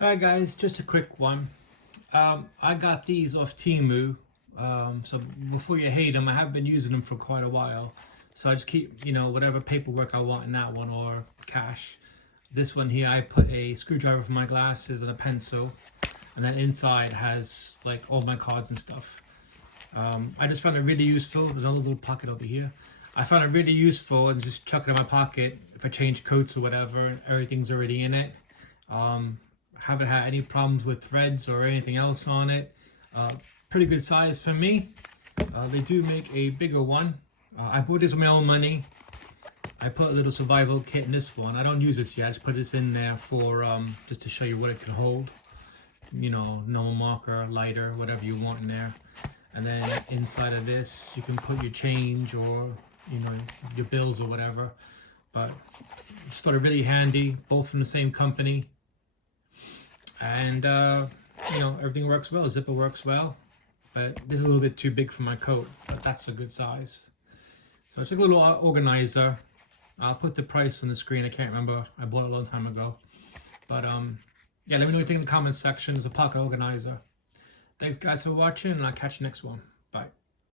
Hi guys, just a quick one. I got these off Temu. So before you hate them, I have been using them for quite a while. So I just keep, whatever paperwork I want in that one or cash. This one here, I put a screwdriver for my glasses and a pencil. And then inside has like all my cards and stuff. I just found it really useful. There's another little pocket over here. I found it really useful and just chuck it in my pocket. If I change coats or whatever, everything's already in it. Haven't had any problems with threads or anything else on it. Pretty good size for me. They do make a bigger one. I bought this with my own money. I put a little survival kit in this one. I don't use this yet. I just put this in there for just to show you what it can hold. Normal marker, lighter, whatever you want in there. And then inside of this, you can put your change or your bills or whatever. But just thought it really handy. Both from the same company. And everything works well. Zipper works well, but this is a little bit too big for my coat, but that's a good size. So it's a little organizer. I'll put the price on the screen. I can't remember. I bought it a long time ago. But yeah, let me know what you think in the comments section. It's a pocket organizer. Thanks guys for watching, and I'll catch you next one. Bye.